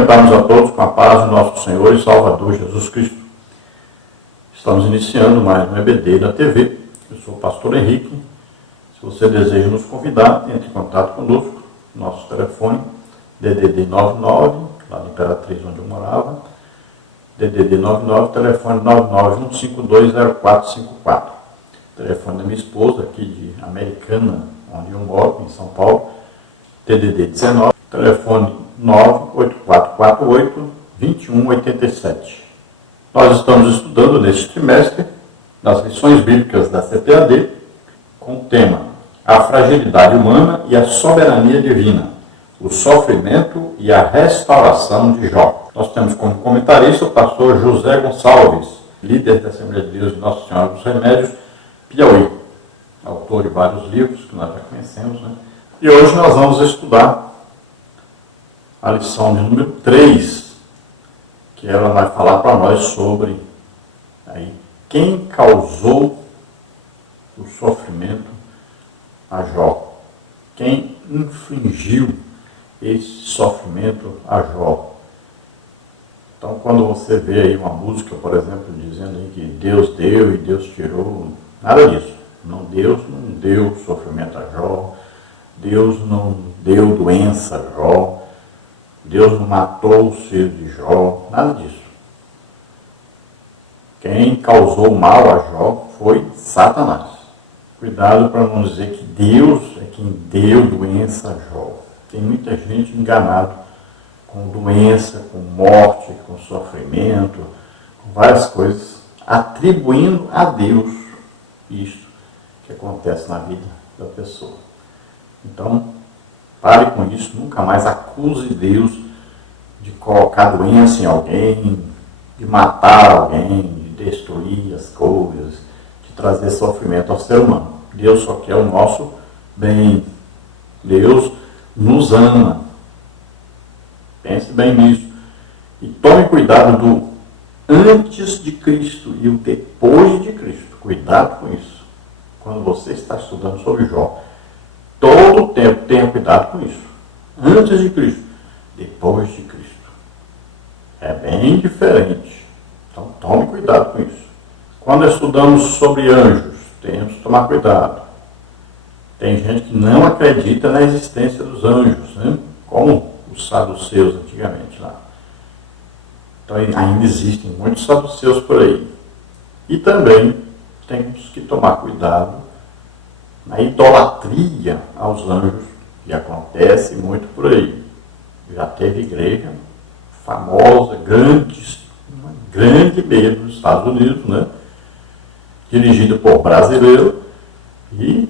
Cumprimentamos a todos com a paz do nosso Senhor e Salvador Jesus Cristo. Estamos iniciando mais um EBD na TV. Eu sou o pastor Henrique. Se você deseja nos convidar, entre em contato conosco. Nosso telefone, DDD 99, lá de Imperatriz, onde eu morava. DDD 99, telefone 991520454. Telefone da minha esposa, aqui de Americana, onde eu moro, em São Paulo. DDD 19, telefone 98448-2187. Nós estamos estudando neste trimestre das lições bíblicas da CPAD com o tema A Fragilidade Humana e a Soberania Divina, o Sofrimento e a Restauração de Jó. Nós temos como comentarista o pastor José Gonçalves, líder da Assembleia de Deus de Nossa Senhora dos Remédios, Piauí, autor de vários livros que nós já conhecemos, né? E hoje nós vamos estudar a lição de número 3, que ela vai falar para nós sobre aí, quem causou o sofrimento a Jó. Quem infligiu esse sofrimento a Jó. Então, quando você vê aí uma música, por exemplo, dizendo aí que Deus deu e Deus tirou, nada disso. Deus não deu sofrimento a Jó, Deus não deu doença a Jó, Deus não matou os filhos de Jó, nada disso. Quem causou mal a Jó foi Satanás. Cuidado para não dizer que Deus é quem deu doença a Jó. Tem muita gente enganada com doença, com morte, com sofrimento, com várias coisas, atribuindo a Deus isso que acontece na vida da pessoa. Então, pare com isso, nunca mais acuse Deus de colocar doença em alguém, de matar alguém, de destruir as coisas, de trazer sofrimento ao ser humano. Deus só quer o nosso bem. Deus nos ama. Pense bem nisso. E tome cuidado do antes de Cristo e o depois de Cristo. Cuidado com isso. Quando você está estudando sobre Jó, todo o tempo tenha cuidado com isso. Antes de Cristo, depois de Cristo. É bem diferente. Então tome cuidado com isso. Quando estudamos sobre anjos, temos que tomar cuidado. Tem gente que não acredita na existência dos anjos, né? Como os saduceus antigamente lá. Então ainda existem muitos saduceus por aí. E também temos que tomar cuidado na idolatria aos anjos, que acontece muito por aí. Já teve igreja famosa, grande mesmo nos Estados Unidos, né? Dirigida por brasileiro, e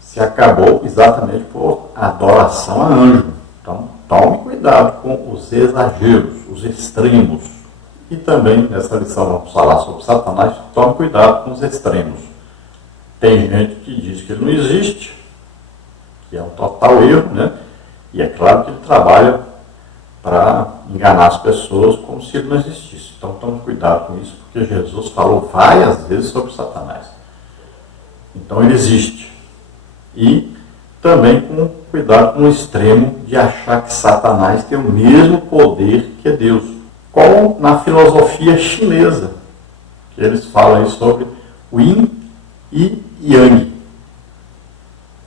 se acabou exatamente por adoração a anjo. Então, tome cuidado com os exageros, os extremos. E também, nessa lição, vamos falar sobre Satanás, tome cuidado com os extremos. Tem gente que diz que ele não existe, que é um total erro, né? E é claro que ele trabalha para enganar as pessoas como se ele não existisse. Então, tome cuidado com isso, porque Jesus falou várias vezes sobre Satanás. Então, ele existe. E também com cuidado com o extremo de achar que Satanás tem o mesmo poder que Deus. Como na filosofia chinesa, que eles falam aí sobre o Yin e Yang.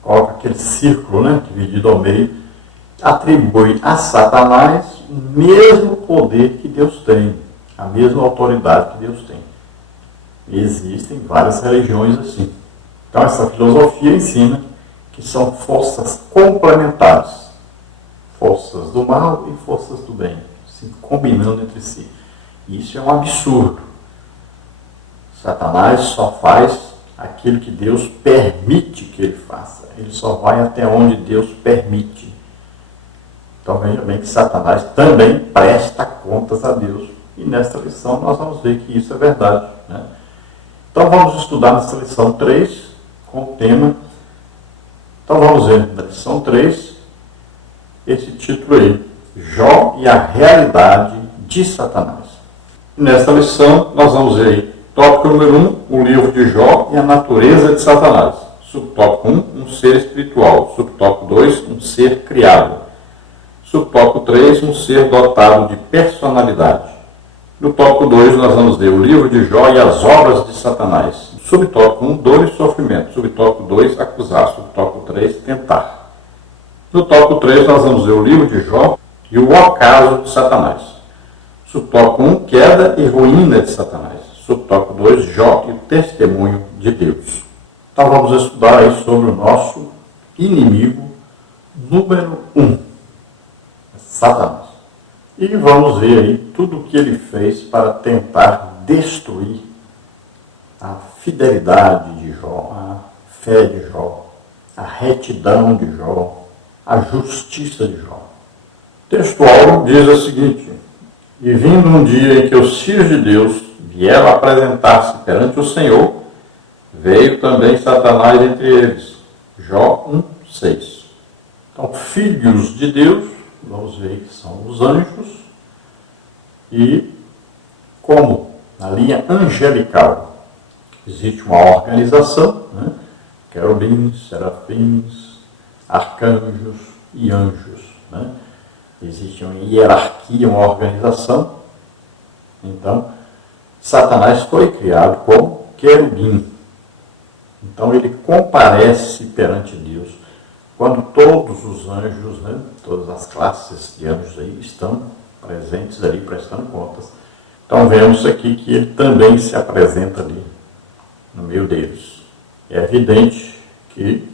Coloca aquele círculo, né, dividido ao meio, atribui a Satanás o mesmo poder que Deus tem, a mesma autoridade que Deus tem. E existem várias religiões assim. Então essa filosofia ensina que são forças complementares, forças do mal e forças do bem, se combinando entre si. E isso é um absurdo. Satanás só faz aquilo que Deus permite que ele faça. Ele só vai até onde Deus permite. Então veja bem que Satanás também presta contas a Deus. E nesta lição nós vamos ver que isso é verdade, né? Então vamos estudar nessa lição 3 com o tema. Então vamos ver na lição 3 esse título aí, Jó e a realidade de Satanás. E nesta lição nós vamos ver aí, tópico número 1, o livro de Jó e a natureza de Satanás. Subtópico 1, um ser espiritual. Subtópico 2, um ser criado. Subtópico 3, um ser dotado de personalidade. No tópico 2, nós vamos ver o livro de Jó e as obras de Satanás. Subtópico 1, dor e sofrimento. Subtópico 2, acusar. Subtópico 3, tentar. No tópico 3, nós vamos ver o livro de Jó e o ocaso de Satanás. Subtópico 1, queda e ruína de Satanás. Subtópico 2, Jó e o testemunho de Deus. Então vamos estudar aí sobre o nosso inimigo número 1, Satanás. E vamos ver aí tudo o que ele fez para tentar destruir a fidelidade de Jó, a fé de Jó, a retidão de Jó, a justiça de Jó. O textual diz o seguinte: e vindo um dia em que os filhos de Deus vieram apresentar-se perante o Senhor, veio também Satanás entre eles. Jó 1:6. Então, filhos de Deus, vamos ver que são os anjos, e como na linha angelical existe uma organização, né? Querubins, serafins, arcanjos e anjos, né? Existe uma hierarquia, uma organização. Então, Satanás foi criado como querubim. Então, ele comparece perante Deus quando todos os anjos, né, todas as classes de anjos aí estão presentes ali, prestando contas. Então, vemos aqui que ele também se apresenta ali no meio deles. É evidente que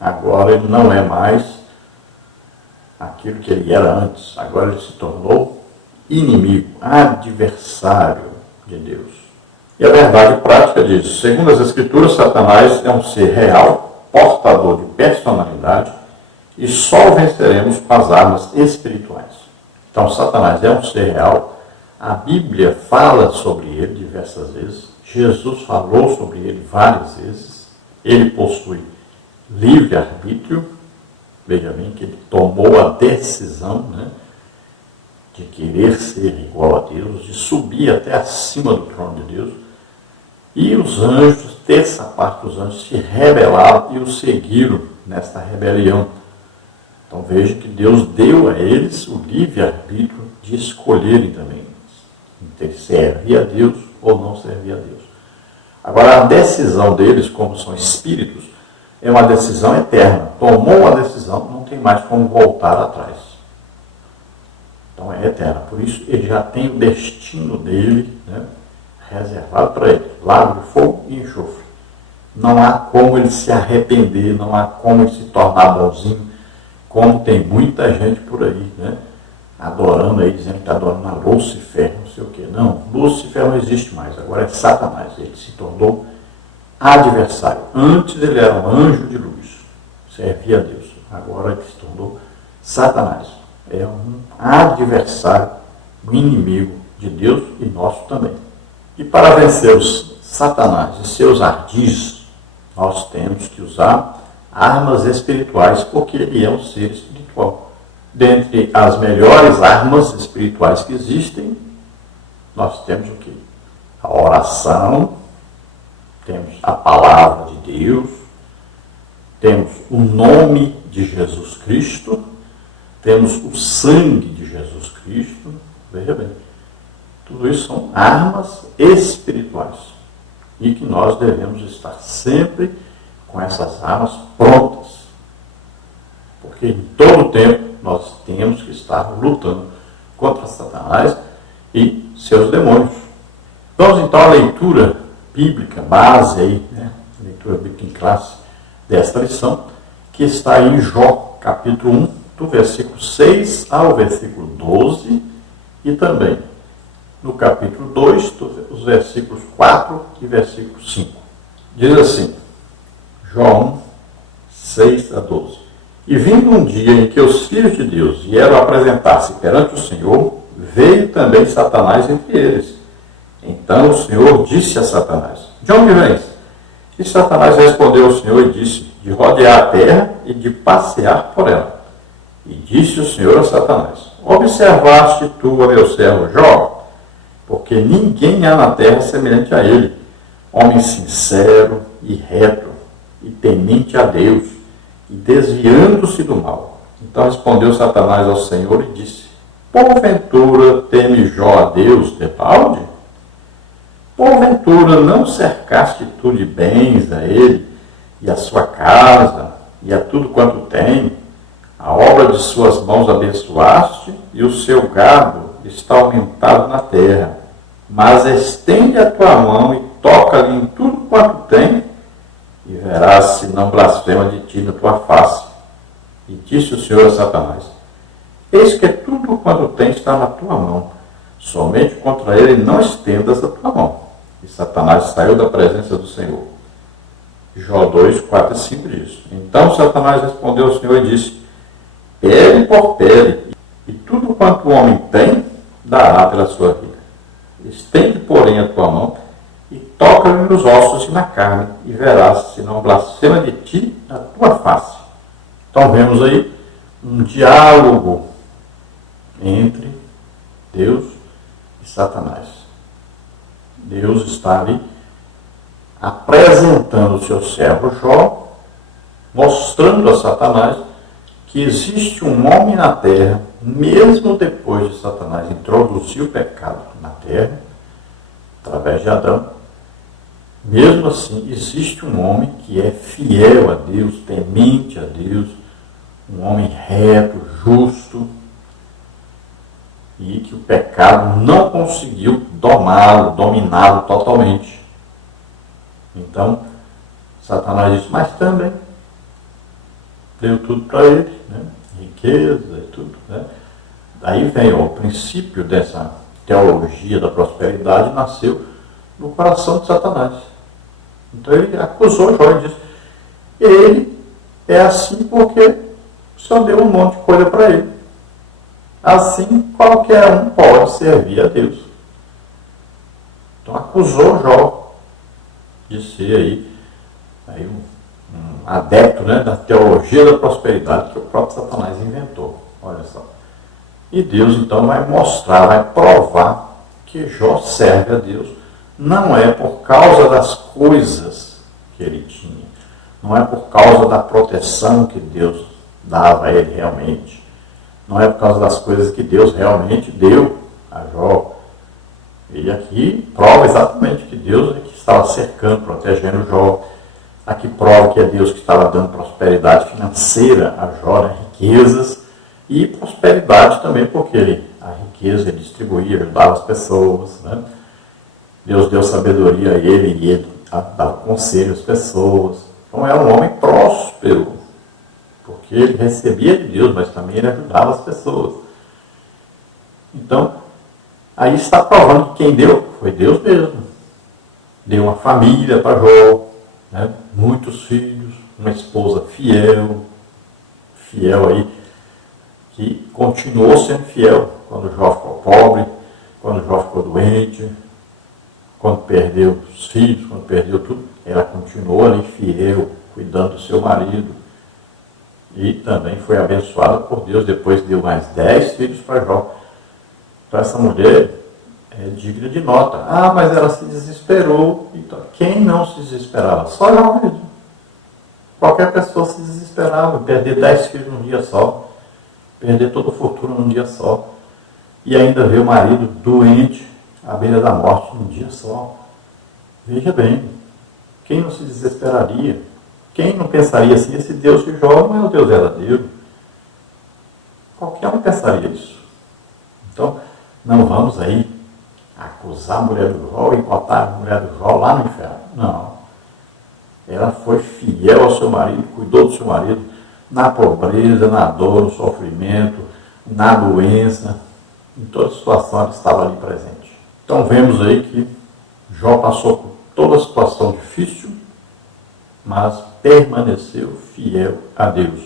agora ele não é mais aquilo que ele era antes. Agora ele se tornou inimigo, adversário de Deus. E a verdade prática diz: segundo as Escrituras, Satanás é um ser real, portador de personalidade, e só o venceremos com as armas espirituais. Então, Satanás é um ser real. A Bíblia fala sobre ele diversas vezes. Jesus falou sobre ele várias vezes. Ele possui livre-arbítrio. Veja bem que ele tomou a decisão, né, de querer ser igual a Deus, de subir até acima do trono de Deus. E os anjos, terça parte dos anjos, se rebelaram e o seguiram nesta rebelião. Então veja que Deus deu a eles o livre-arbítrio de escolherem também servir a Deus ou não servir a Deus. Agora, a decisão deles, como são espíritos, é uma decisão eterna. Tomou a decisão, não tem mais como voltar atrás. Então é eterna. Por isso, ele já tem o destino dele, né, reservado para ele. Lago de fogo e enxofre. Não há como ele se arrepender, não há como ele se tornar bonzinho, como tem muita gente por aí, né, adorando aí, dizendo que está adorando a Lúcifer, não sei o quê. Não, Lúcifer não existe mais, agora é Satanás. Ele se tornou adversário. Antes ele era um anjo de luz, servia a Deus. Agora ele se tornou Satanás. É um adversário, um inimigo de Deus e nosso também. E para vencer os Satanás e seus ardis, nós temos que usar armas espirituais, porque ele é um ser espiritual. Dentre as melhores armas espirituais que existem, nós temos o quê? A oração, temos a palavra de Deus, temos o nome de Jesus Cristo, temos o sangue de Jesus Cristo. Veja bem, tudo isso são armas espirituais e que nós devemos estar sempre com essas armas prontas, porque em todo tempo nós temos que estar lutando contra Satanás e seus demônios. Vamos então à leitura bíblica, base aí, né? Leitura bíblica em classe desta lição, que está em Jó, capítulo 1, do versículo 6 ao versículo 12, e também no capítulo 2, os versículos 4 e versículo 5. Diz assim, Jó 1, 6 a 12. E vindo um dia em que os filhos de Deus vieram apresentar-se perante o Senhor, veio também Satanás entre eles. Então o Senhor disse a Satanás, de onde vens? E Satanás respondeu ao Senhor e disse, de rodear a terra e de passear por ela. E disse o Senhor a Satanás, observaste tu a meu servo Jó? Porque ninguém há na terra semelhante a ele, homem sincero e reto, e temente a Deus, e desviando-se do mal. Então respondeu Satanás ao Senhor e disse: porventura teme Jó a Deus de balde? Porventura não cercaste tu de bens a ele, e a sua casa, e a tudo quanto tem? A obra de suas mãos abençoaste, e o seu gado está aumentado na terra. Mas estende a tua mão e toca-lhe em tudo quanto tem, e verás se não blasfema de ti na tua face. E disse o Senhor a Satanás: eis que tudo quanto tem está na tua mão, somente contra ele não estendas a tua mão. E Satanás saiu da presença do Senhor. Jó 2, 4 e 5 diz: então Satanás respondeu ao Senhor e disse: pele por pele, e tudo quanto o homem tem, dará pela sua vida. Estende, porém, a tua mão e toca-lhe nos ossos e na carne, e verás se não blasfema de ti na tua face. Então vemos aí um diálogo entre Deus e Satanás. Deus está ali apresentando o seu servo Jó, mostrando a Satanás que existe um homem na terra, mesmo depois de Satanás introduzir o pecado na terra, através de Adão. Mesmo assim, existe um homem que é fiel a Deus, temente a Deus, um homem reto, justo, e que o pecado não conseguiu dominá-lo totalmente. Então, Satanás disse: mas também deu tudo para ele, né? Riqueza e tudo, né? Daí vem o princípio dessa teologia da prosperidade, nasceu no coração de Satanás. Então ele acusou Jó e disse: ele é assim porque o Senhor deu um monte de coisa para ele. Assim qualquer um pode servir a Deus. Então acusou Jó de ser aí um adepto, né, da teologia da prosperidade que o próprio Satanás inventou. Olha só. E Deus então vai mostrar, vai provar que Jó serve a Deus. Não é por causa das coisas que ele tinha. Não é por causa da proteção que Deus dava a ele realmente. Não é por causa das coisas que Deus realmente deu a Jó. Ele aqui prova exatamente que Deus é que estava cercando, protegendo Jó. Aqui prova que é Deus que estava dando prosperidade financeira a Jó, né? Riquezas e prosperidade também, porque a riqueza ele distribuía, ajudava as pessoas, né? Deus deu sabedoria a ele e ele dava conselho às pessoas. Então era um homem próspero, porque ele recebia de Deus, mas também ele ajudava as pessoas. Então, aí está provando que quem deu foi Deus mesmo. Deu uma família para Jó, né? Muitos filhos, uma esposa fiel aí, que continuou sendo fiel quando Jó ficou pobre, quando Jó ficou doente, quando perdeu os filhos, quando perdeu tudo, ela continuou ali fiel, cuidando do seu marido. E também foi abençoada por Deus, depois deu mais 10 filhos para Jó. Então essa mulher é digna de nota. Ah, mas ela se desesperou. Então, quem não se desesperava? Só Jó mesmo. Qualquer pessoa se desesperava, perder 10 filhos num dia só, perder toda a fortuna num dia só, e ainda ver o marido doente, à beira da morte, num dia só. Veja bem, quem não se desesperaria? Quem não pensaria assim, esse Deus de Jó não é o Deus verdadeiro? Qualquer um pensaria isso. Então, não vamos aí acusar a mulher do Jó e botar a mulher do Jó lá no inferno. Não. Ela foi fiel ao seu marido, cuidou do seu marido na pobreza, na dor, no sofrimento, na doença, em toda situação ela estava ali presente. Então vemos aí que Jó passou por toda a situação difícil, mas permaneceu fiel a Deus.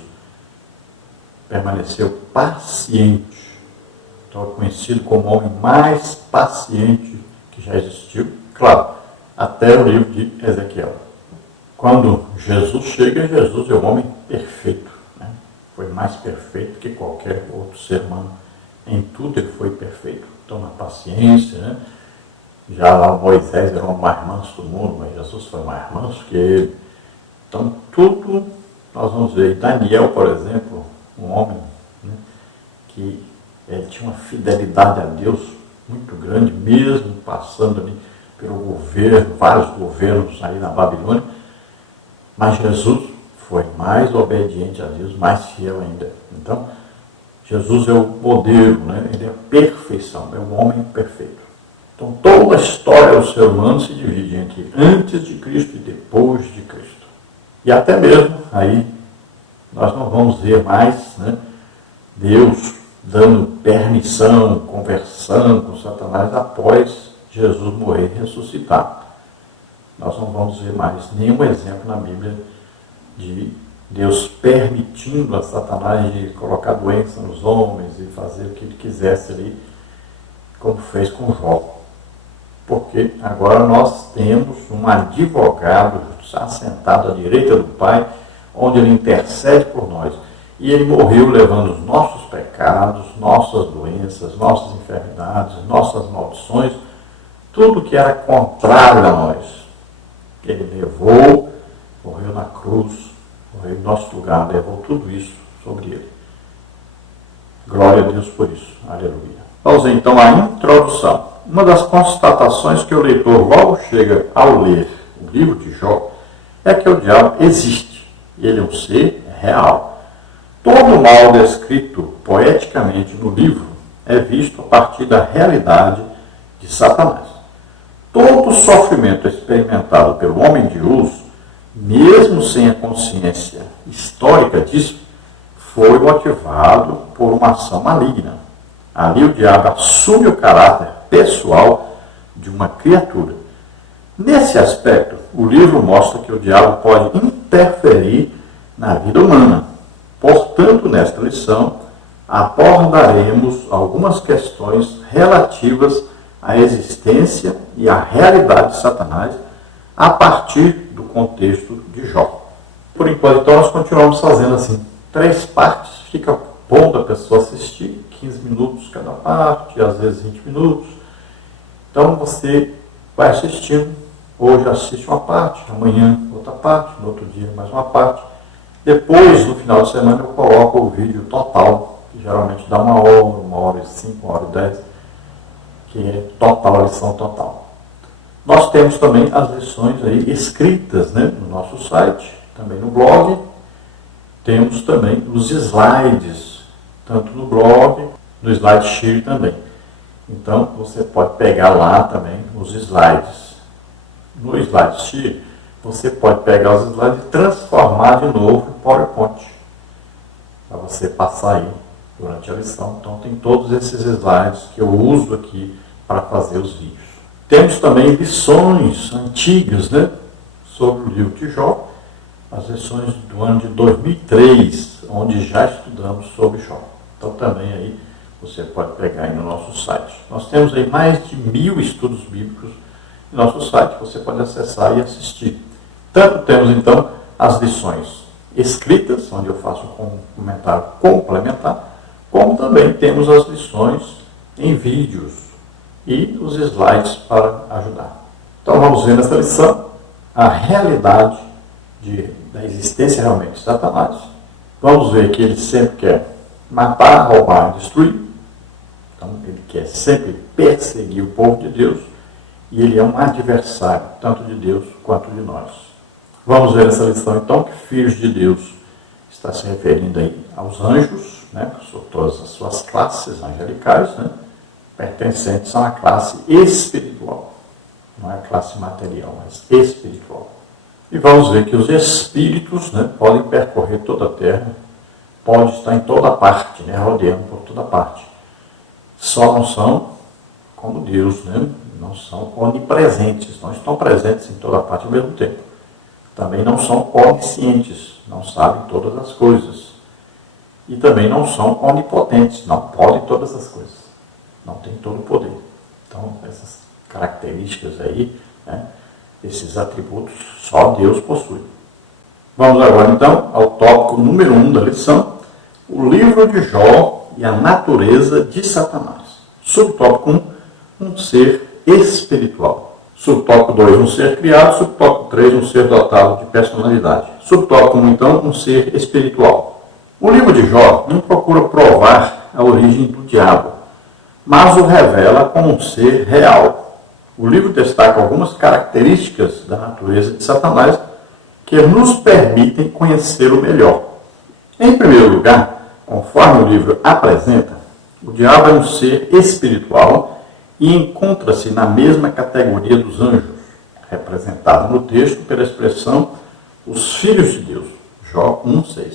Permaneceu paciente. Então é conhecido como o homem mais paciente que já existiu, claro, até o livro de Ezequiel. Quando Jesus chega, Jesus é um homem perfeito, né? Foi mais perfeito que qualquer outro ser humano. Em tudo ele foi perfeito. Então na paciência, né? Já lá o Moisés era o homem mais manso do mundo, mas Jesus foi mais manso que ele. Então tudo nós vamos ver. Daniel, por exemplo, um homem que ele tinha uma fidelidade a Deus muito grande, mesmo passando ali pelo governo, vários governos aí na Babilônia, mas Jesus foi mais obediente a Deus, mais fiel ainda. Então, Jesus é o modelo, né? Ele é a perfeição, é o homem perfeito. Então, toda a história do ser humano se divide entre antes de Cristo e depois de Cristo. E até mesmo aí, nós não vamos ver mais, né, Deus dando permissão, conversando com Satanás após Jesus morrer e ressuscitar. Nós não vamos ver mais nenhum exemplo na Bíblia de Deus permitindo a Satanás de colocar doença nos homens e fazer o que ele quisesse ali, como fez com Jó. Porque agora nós temos um advogado assentado à direita do Pai, onde ele intercede por nós. E ele morreu levando os nossos pecados, nossas doenças, nossas enfermidades, nossas maldições, tudo que era contrário a nós. Ele levou, morreu na cruz, morreu em nosso lugar, levou tudo isso sobre ele. Glória a Deus por isso. Aleluia. Vamos então à introdução. Uma das constatações que o leitor logo chega ao ler o livro de Jó é que o diabo existe. Ele é um ser real. Todo o mal descrito poeticamente no livro é visto a partir da realidade de Satanás. Todo o sofrimento experimentado pelo homem de uso, mesmo sem a consciência histórica disso, foi motivado por uma ação maligna. Ali o diabo assume o caráter pessoal de uma criatura. Nesse aspecto, o livro mostra que o diabo pode interferir na vida humana. Portanto, nesta lição, abordaremos algumas questões relativas à existência e à realidade de Satanás a partir do contexto de Jó. Por enquanto, então, nós continuamos fazendo assim 3 partes. Fica bom da pessoa assistir, 15 minutos cada parte, às vezes 20 minutos. Então, você vai assistindo. Hoje assiste uma parte, amanhã outra parte, no outro dia mais uma parte. Depois, no final de semana, eu coloco o vídeo total, que geralmente dá 1 hora e 5, 1 hora e 10, que é total, a lição total. Nós temos também as lições aí escritas, né, no nosso site, também no blog. Temos também os slides, tanto no blog, no SlideShare também. Então, você pode pegar lá também os slides. No SlideShare, você pode pegar os slides e transformar de novo em PowerPoint, para você passar aí durante a lição. Então, tem todos esses slides que eu uso aqui para fazer os vídeos. Temos também lições antigas, né, sobre o livro de Jó, as lições do ano de 2003, onde já estudamos sobre Jó. Então, também aí você pode pegar aí no nosso site. Nós temos aí mais de 1000 estudos bíblicos no nosso site, você pode acessar e assistir. Tanto temos, então, as lições escritas, onde eu faço um comentário complementar, como também temos as lições em vídeos e os slides para ajudar. Então, vamos ver nessa lição a realidade da existência realmente de Satanás. Vamos ver que ele sempre quer matar, roubar e destruir. Então, ele quer sempre perseguir o povo de Deus e ele é um adversário, tanto de Deus quanto de nós. Vamos ver essa lição, então, que filhos de Deus está se referindo aí aos anjos, né, são todas as suas classes angelicais, né, pertencentes a uma classe espiritual. Não é a classe material, mas espiritual. E vamos ver que os espíritos, né, podem percorrer toda a terra, podem estar em toda parte, né, rodeando por toda parte. Só não são como Deus, né? Não são onipresentes, não estão presentes em toda parte ao mesmo tempo. Também não são oniscientes, não sabem todas as coisas. E também não são onipotentes, não podem todas as coisas. Não têm todo o poder. Então, essas características aí, né, esses atributos, só Deus possui. Vamos agora, então, ao tópico número 1 da lição, o livro de Jó e a natureza de Satanás. Subtópico 1, um ser espiritual. Subtópico 2, um ser criado. Subtópico 3, um ser dotado de personalidade. Subtópico 1, então, um ser espiritual. O livro de Jó não procura provar a origem do diabo, mas o revela como um ser real. O livro destaca algumas características da natureza de Satanás que nos permitem conhecê-lo melhor. Em primeiro lugar, conforme o livro apresenta, o diabo é um ser espiritual e encontra-se na mesma categoria dos anjos, representado no texto pela expressão os filhos de Deus, Jó 1,6.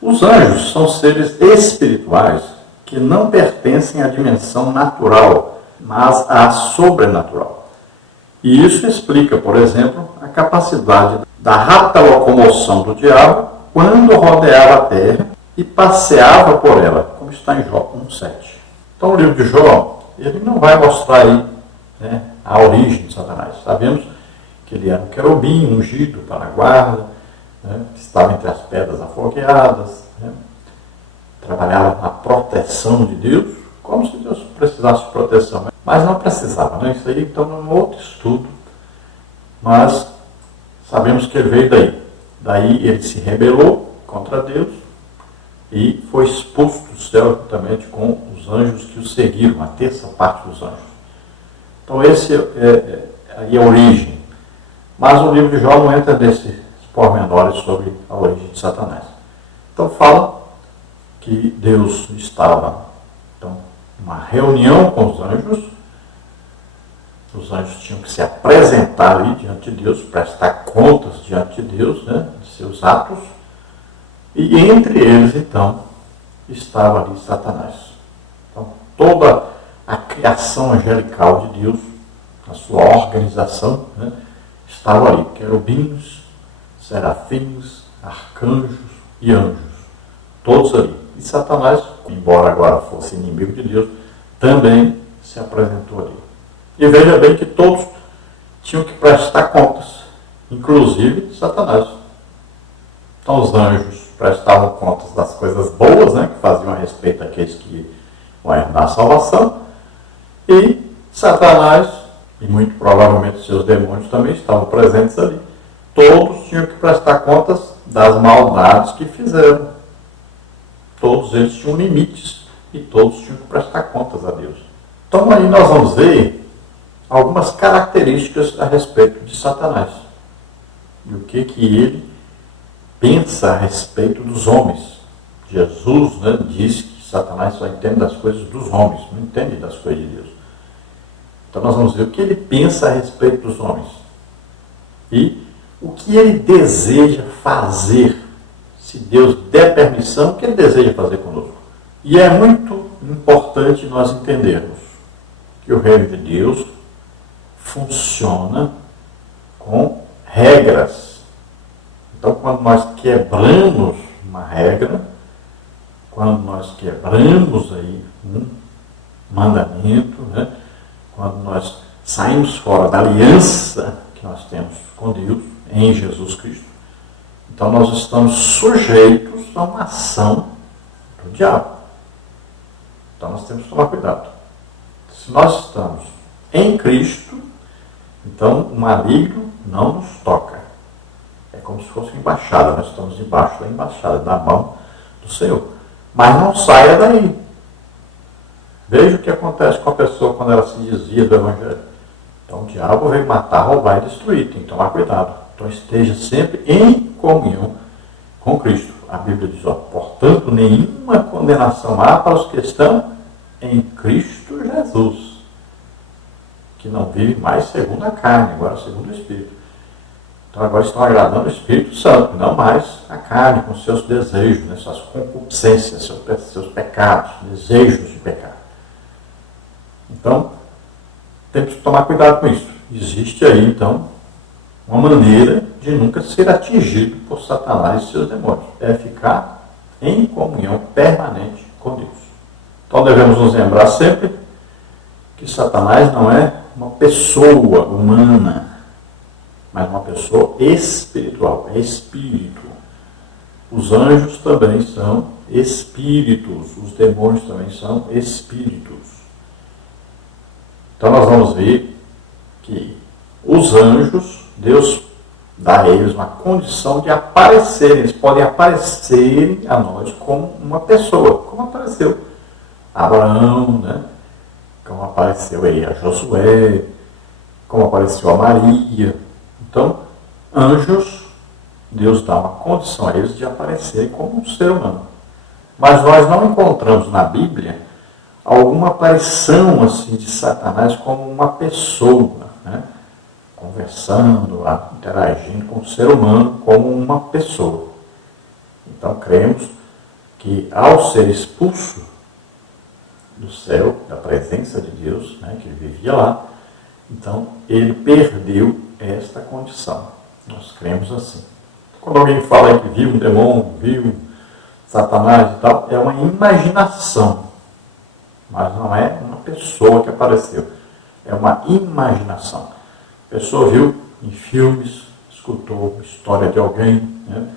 Os anjos são seres espirituais que não pertencem à dimensão natural, mas à sobrenatural. E isso explica, por exemplo, a capacidade da rápida locomoção do diabo quando rodeava a terra e passeava por ela, como está em Jó 1,7. Então o livro de Jó, ele não vai mostrar aí, a origem de Satanás. Sabemos que ele era um querubim ungido para a guarda, estava entre as pedras afogueadas, trabalhava na proteção de Deus, como se Deus precisasse de proteção. Mas não precisava, Isso aí então é um outro estudo. Mas sabemos que ele veio daí. Daí ele se rebelou contra Deus e foi expulso do céu juntamente com os anjos que o seguiram, a terça parte dos anjos. Então esse aí é a origem. Mas o livro de Jó não entra nesses pormenores sobre a origem de Satanás. Então fala que Deus estava numa reunião com os anjos tinham que se apresentar ali diante de Deus, prestar contas diante de Deus, de seus atos, e entre eles, então, estava ali Satanás. Então, toda a criação angelical de Deus, a sua organização, estava ali, querubins, serafins, arcanjos e anjos, todos ali. E Satanás, embora agora fosse inimigo de Deus, também se apresentou ali. E veja bem que todos tinham que prestar contas, inclusive Satanás. Então os anjos prestavam contas das coisas boas, que faziam a respeito daqueles que vão herdar a salvação, e Satanás, e muito provavelmente seus demônios também estavam presentes ali. Todos tinham que prestar contas das maldades que fizeram. Todos eles tinham limites e todos tinham que prestar contas a Deus. Então aí nós vamos ver algumas características a respeito de Satanás. E o que ele pensa a respeito dos homens. Jesus diz que Satanás só entende das coisas dos homens, não entende das coisas de Deus. Então nós vamos ver o que ele pensa a respeito dos homens. E o que ele deseja fazer. Se Deus der permissão, o que ele deseja fazer conosco. E é muito importante nós entendermos que o reino de Deus funciona com regras. Então, quando nós quebramos uma regra, quando nós quebramos aí um mandamento, quando nós saímos fora da aliança que nós temos com Deus em Jesus Cristo, então nós estamos sujeitos a uma ação do diabo. Então nós temos que tomar cuidado. Se nós estamos em Cristo, então o maligno não nos toca. É como se fosse uma embaixada, nós estamos debaixo da embaixada, da mão do Senhor. Mas não saia daí. Veja o que acontece com a pessoa quando ela se desvia do Evangelho. Então o diabo veio matar, roubar e destruir, tem que tomar cuidado. Então esteja sempre em comunhão com Cristo. A Bíblia diz, portanto, nenhuma condenação há para os que estão em Cristo Jesus, que não vive mais segundo a carne, agora segundo o Espírito. Então agora estão agradando o Espírito Santo, não mais a carne, com seus desejos, suas concupiscências, seus pecados, desejos de pecado. Então, temos que tomar cuidado com isso. Existe aí, então, uma maneira de nunca ser atingido por Satanás e seus demônios. É ficar em comunhão permanente com Deus. Então devemos nos lembrar sempre que Satanás não é uma pessoa humana, mas uma pessoa espiritual, é espírito. Os anjos também são espíritos, os demônios também são espíritos. Então nós vamos ver que os anjos, Deus dá a eles uma condição de aparecerem, eles podem aparecer a nós como uma pessoa, como apareceu Abraão, né? Como apareceu aí a Josué, como apareceu a Maria. Então, anjos, Deus dá uma condição a eles de aparecerem como um ser humano. Mas nós não encontramos na Bíblia alguma aparição assim de Satanás como uma pessoa, né? Conversando, interagindo com o ser humano como uma pessoa. Então, cremos que ao ser expulso do céu, da presença de Deus, né, que ele vivia lá, então ele perdeu esta condição. Nós cremos assim. Quando alguém fala que viu um demônio, viu Satanás e tal, é uma imaginação, mas não é uma pessoa que apareceu, é uma imaginação. A pessoa viu em filmes, escutou a história de alguém, né?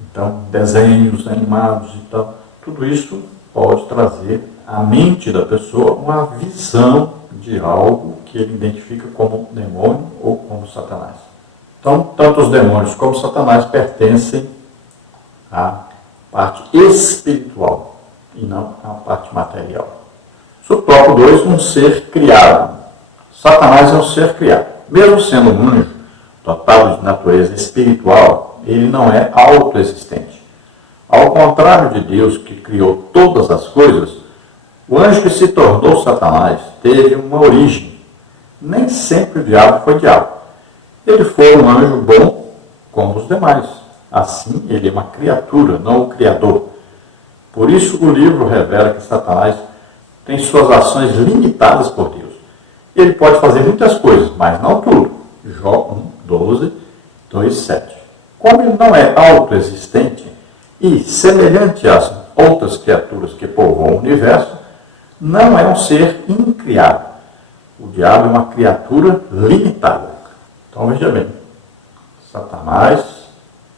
Então, desenhos animados e tal, tudo isso pode trazer à mente da pessoa uma visão de algo que ele identifica como demônio ou como Satanás. Então, tanto os demônios como Satanás pertencem à parte espiritual e não à parte material. Sobre o tópico 2, um ser criado. Satanás é um ser criado. Mesmo sendo um anjo, dotado de natureza espiritual, ele não é autoexistente. Ao contrário de Deus, que criou todas as coisas, o anjo que se tornou Satanás teve uma origem. Nem sempre o diabo foi diabo. Ele foi um anjo bom como os demais. Assim, ele é uma criatura, não o Criador. Por isso, o livro revela que Satanás tem suas ações limitadas por Deus. Ele pode fazer muitas coisas, mas não tudo. Jó 1, 12, 2, 7. Como ele não é autoexistente e semelhante às outras criaturas que povoam o universo, não é um ser incriado. O diabo é uma criatura limitada. Então veja bem, Satanás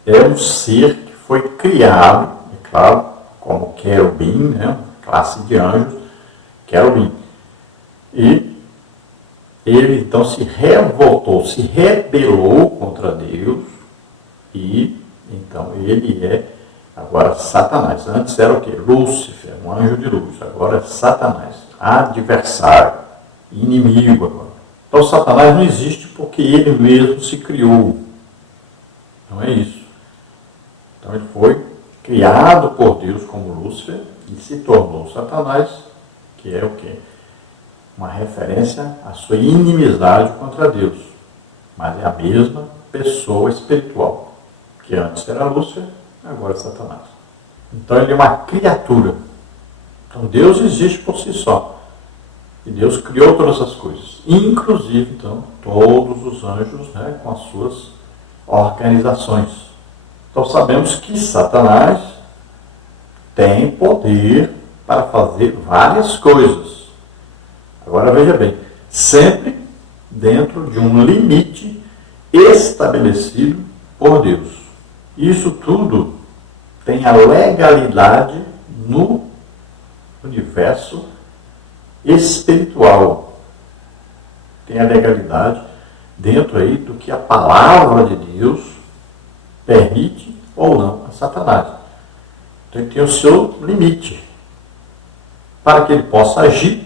é um ser que foi criado, é claro, como querubim, né? Classe de anjos, querubim. E ele então se revoltou, se rebelou contra Deus e então ele é agora Satanás. Antes era o quê? Lúcifer, um anjo de luz. Agora é Satanás, adversário, inimigo agora. Então Satanás não existe porque ele mesmo se criou. Não é isso. Então ele foi criado por Deus como Lúcifer e se tornou Satanás, que é o quê? Uma referência à sua inimizade contra Deus. Mas é a mesma pessoa espiritual, que antes era Lúcifer, agora é Satanás. Então ele é uma criatura. Então Deus existe por si só. E Deus criou todas as coisas. Inclusive, então, todos os anjos, né, com as suas organizações. Então sabemos que Satanás tem poder para fazer várias coisas. Agora veja bem, sempre dentro de um limite estabelecido por Deus. Isso tudo tem a legalidade no universo espiritual. Tem a legalidade dentro aí do que a palavra de Deus permite ou não a Satanás. Então ele tem o seu limite. Para que ele possa agir,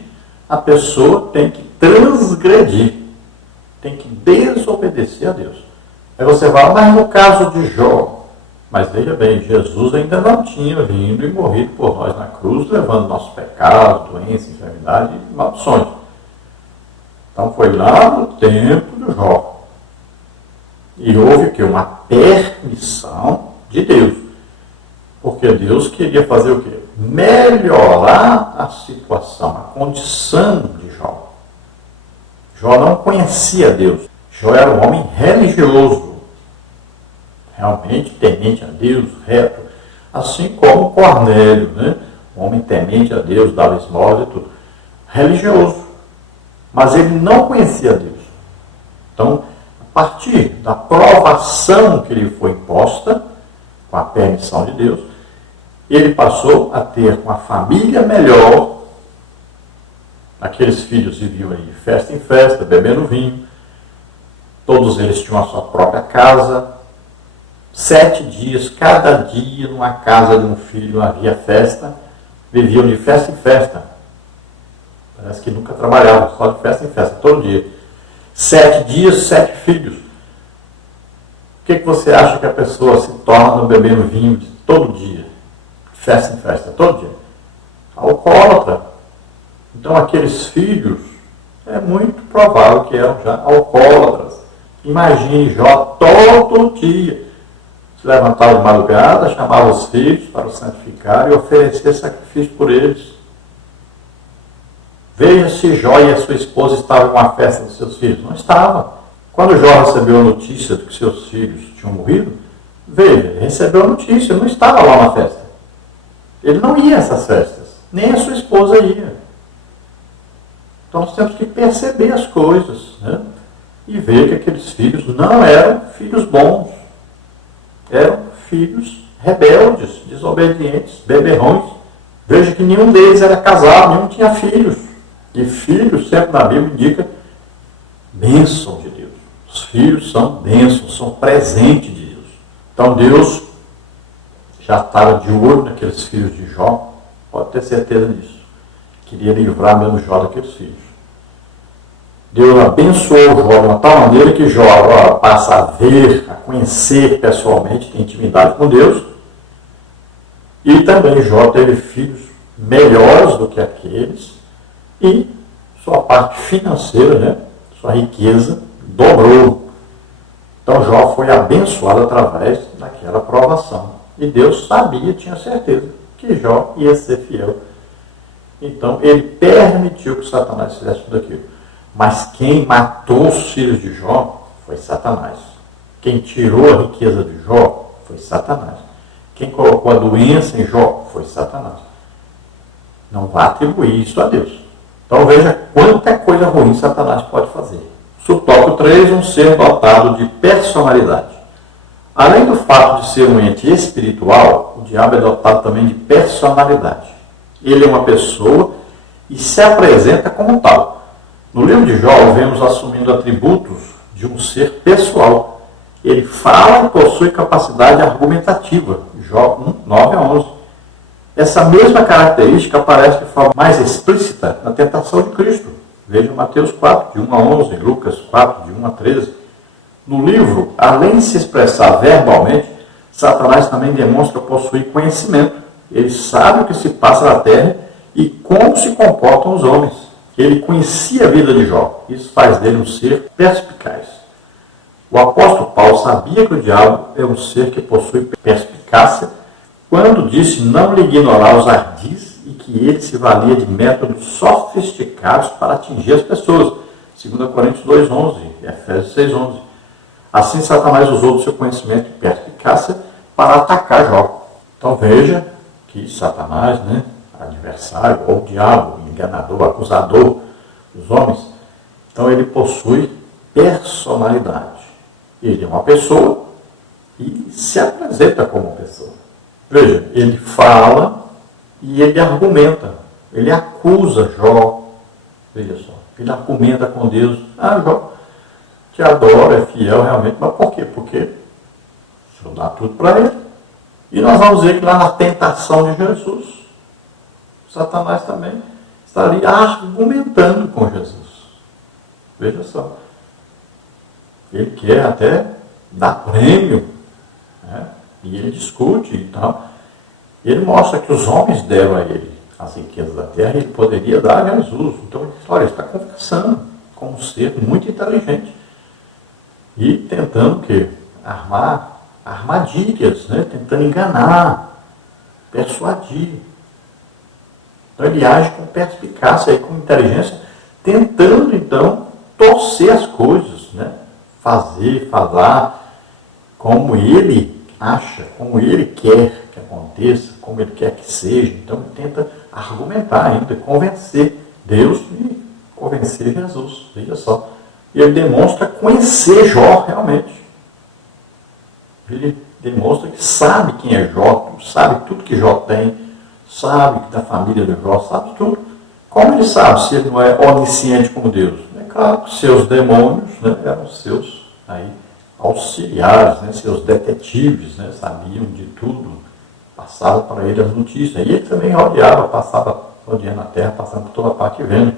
a pessoa tem que transgredir, tem que desobedecer a Deus. Aí você fala, mas no caso de Jó, mas veja bem, Jesus ainda não tinha vindo e morrido por nós na cruz, levando nossos pecados, doenças, enfermidade e maldições. Então foi lá no tempo do Jó. E houve o quê? Uma permissão de Deus. Porque Deus queria fazer o quê? Melhorar a situação, a condição de Jó. Jó não conhecia Deus. Jó era um homem religioso, realmente temente a Deus, reto, assim como Cornélio, né? Um homem temente a Deus, dava esmola e tudo. Religioso. Mas ele não conhecia Deus. Então, a partir da provação que lhe foi imposta, com a permissão de Deus, ele passou a ter uma família melhor. Aqueles filhos viviam aí de festa em festa, bebendo vinho. Todos eles tinham a sua própria casa. 7 dias, cada dia, numa casa de um filho havia festa. Viviam de festa em festa. Parece que nunca trabalhava, só de festa em festa, todo dia. 7 dias, 7 filhos. O que você acha que a pessoa se torna bebendo vinho todo dia? Festa em festa, todo dia. Alcoólatra. Então aqueles filhos, é muito provável que eram já alcoólatras. Imagine Jó todo dia. Se levantava de madrugada, chamava os filhos para o santificar e oferecer sacrifício por eles. Veja se Jó e a sua esposa estavam em uma festa dos seus filhos. Não estava. Quando Jó recebeu a notícia de que seus filhos tinham morrido, veja, ele recebeu a notícia, ele não estava lá na festa. Ele não ia a essas festas, nem a sua esposa ia. Então nós temos que perceber as coisas, né? E ver que aqueles filhos não eram filhos bons. Eram filhos rebeldes, desobedientes, beberrões. Veja que nenhum deles era casado, nenhum tinha filhos. E filhos, sempre na Bíblia, indica bênção de Deus. Os filhos são bênçãos, são presente de Deus. Então Deus já estava de olho naqueles filhos de Jó, pode ter certeza disso. Queria livrar mesmo Jó daqueles filhos. Deus abençoou Jó de uma tal maneira que Jó agora passa a ver, a conhecer pessoalmente, tem intimidade com Deus. E também Jó teve filhos melhores do que aqueles e sua parte financeira, né, sua riqueza, dobrou. Então Jó foi abençoado através daquela provação. E Deus sabia, tinha certeza, que Jó ia ser fiel. Então ele permitiu que Satanás fizesse tudo aquilo. Mas quem matou os filhos de Jó foi Satanás. Quem tirou a riqueza de Jó foi Satanás. Quem colocou a doença em Jó foi Satanás. Não vá atribuir isso a Deus. Então veja quanta coisa ruim Satanás pode fazer. Subtópico 3, um ser dotado de personalidade. Além do fato de ser um ente espiritual, o diabo é dotado também de personalidade. Ele é uma pessoa e se apresenta como tal. No livro de Jó, o vemos assumindo atributos de um ser pessoal. Ele fala e possui capacidade argumentativa. Jó 1, 9 a 11. Essa mesma característica aparece de forma mais explícita na tentação de Cristo. Veja Mateus 4, de 1 a 11, Lucas 4, de 1 a 13. No livro, além de se expressar verbalmente, Satanás também demonstra possuir conhecimento. Ele sabe o que se passa na terra e como se comportam os homens. Ele conhecia a vida de Jó. Isso faz dele um ser perspicaz. O apóstolo Paulo sabia que o diabo é um ser que possui perspicácia quando disse não lhe ignorar os ardis e que ele se valia de métodos sofisticados para atingir as pessoas. 2 Coríntios 2,11, Efésios 6,11. Assim, Satanás usou do seu conhecimento e perspicácia para atacar Jó. Então veja que Satanás, né, adversário, ou diabo, enganador, acusador dos homens, então ele possui personalidade. Ele é uma pessoa e se apresenta como pessoa. Veja, ele fala e ele argumenta, ele acusa Jó. Veja só, ele argumenta com Deus. Ah, Jó, te adoro, é fiel realmente, mas por quê? Porque o Senhor dá tudo para ele. E nós vamos ver que lá na tentação de Jesus, Satanás também estaria argumentando com Jesus. Veja só. Ele quer até dar prêmio, né? E ele discute e tal. Ele mostra que os homens deram a ele as riquezas da terra e ele poderia dar a Jesus. Então, olha, ele está conversando com um ser muito inteligente e tentando armar armadilhas, né? Tentando enganar, persuadir. Então ele age com perspicácia e com inteligência, tentando então torcer as coisas, né? Falar como ele acha, como ele quer que aconteça, como ele quer que seja. Então ele tenta argumentar ainda, convencer Deus e convencer Jesus. Veja só. E ele demonstra conhecer Jó realmente. Ele demonstra que sabe quem é Jó, sabe tudo que Jó tem, sabe da família de Jó, sabe tudo. Como ele sabe se ele não é onisciente como Deus? É claro que seus demônios, né, eram seus auxiliares, né, seus detetives, né, sabiam de tudo, passavam para ele as notícias. E ele também rodeava, passava rodeando a terra, passando por toda parte vendo.